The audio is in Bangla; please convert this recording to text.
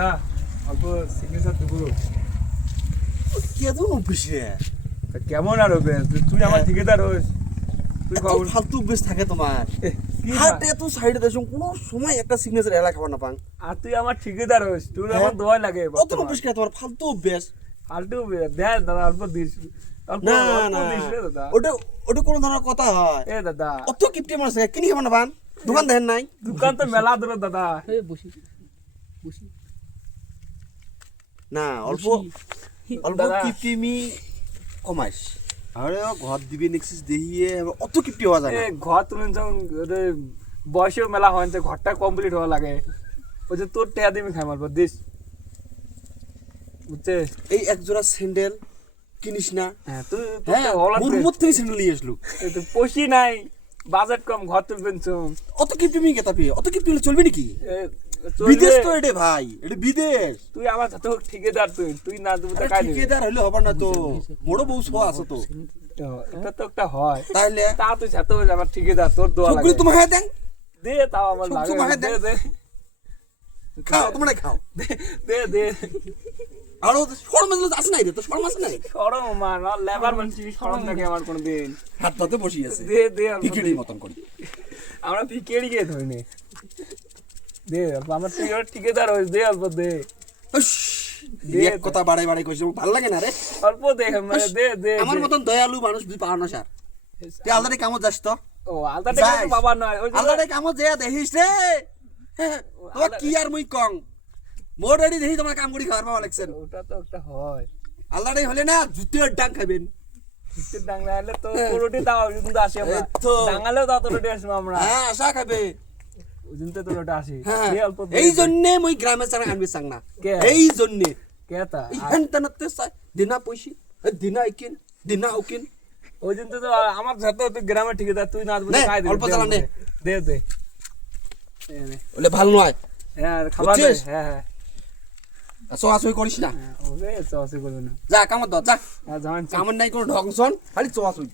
দাদা অল্প সিগনেচার দেবো। কেমন অভ্যেস রে? তা কেমন আর হবে? তুই আমার ঠিকাদার হোস, তুই এত খবর ফালতু অভ্যেস থাকে তোমার। কি হাতে এত সাইডে দেশম কোনো সময় একটা সিগনেচার এলা খাবার না পাং। আর তুই আমার ঠিকাদার হোস, তোর হ্যাঁ? আমার দোয়া লাগে কত অভ্যেস কে তোমার ফালতু অভ্যেস? ফালতু দেখ দাদা অল্প দিস, অল্প না অল্প না দিস রে দাদা। ওটা ওটা কোনো ধরনের কথা হয়? এ দাদা অত কিপটে মানুষ কিনি খাবার না পান? দোকান দেখেন নাই? দোকান তো মেলা দূর দাদা। না অল্প অল্প দাদা। কিপটিমি কমাইস। আরে ঘর দিবি নেক্সিস দেখিয়ে অত কিপটি হওয়া যায় এ না। ঘর তুলে বয়সেও মেলা হয় না, ঘরটা কমপ্লিট হওয়া লাগে। ওই যে তোর টেয়া দিবি খাই মারবো দিস, বুঝছে? এই এক জোড়া স্যান্ডেল কিনিস না? হ্যাঁ তুই হ্যাঁ মুরমুর থেকে স্যান্ডেল নিয়ে আসলো। পয়সি নাই, বাজেট কম, ঘর তুলবেন অত কিপটিমি কেতাপি অত কিপটি হলে চলবে নাকি? বিদেশ তো এটা ভাই, এটা বিদেশ। তুই আমার সাথে ঠিকাদার, তুই না দেবো আরে টাকা ঠিকাদার হলে হবে না তো, বড় বউ ছোয়া আছে তো। এটা তো একটা হয়। তাহলে তা তুই সাথে আমার ঠিকাদার, তোর দোয়া লাগে। সবগুলো তোমার হাতে দেন, দে তাও আমার সব লাগে, তোমার দে দেন। দে খাও তোমরা খাও। দে দে। আর শরম আছে নাই রে, তো শরম আছে নাই? সরম মান লেবার মানছি, সরম নাকি আমার কোনদিন? হাত ধরতে বসি আছে দে দে অল্প ভিকিরির দে। মতন করি। আমরা ভিকেড়ি গিয়ে ধরিনি। দে অল্প, আমার তুই ওর ঠিকাদার হইস, দে অল্প দে। উস, এক কথা বাড়াই বাড়াই কইছিস, ভালো লাগে না রে। অল্প দে মানে দে দে। আমার মতন দয়ালু মানুষ তুই পাও না স্যার। তুই আলদারে কামত যাস তো? ও আলদা টাকা তো বাবা নয়, ওই যে আলদারে কামত যে দেখিস রে, তোমার কি আর মুই কং মোর রেডি দেখি তোমার কাম করি খাবার পাওয়া লাগছেন। ওটা তো একটা হয়। আলদারে হলে না জুতের ডাং খাবেন। শীতের ডাংলা হলে তো রুটি তাও কিন্তু আসি আমরা, এই তো। ডাঙালেও তাও তো রুটি আসবো আমরা, হ্যাঁ আশা খাবে। ওই দিন তো রুটি আসি। হ্যাঁ দে অল্প দে। এই জন্যে মুই গ্রামে চারা আনবি চাং না, কে? এই জন্যে কেতা ইহান তানতে চাই দিনা পয়সি দিনা ইকিন দিনা উকিন। ওই দিন তো আমার সাথে তুই গ্রামে ঠিকাদার, তুই না নে, খাই অল্প জ্বালা নে। দে দে। বলে ভাল নয়, হ্যাঁ খাবার দে। বুঝছিস? হ্যাঁ হ্যাঁ চোয়াচুই করিস না। ওরে চসে করবে না। যা কামত দাও যা, হ্যাঁ জামান কামত নাই কোনো ঢংসন, খালি চোয়াচুই।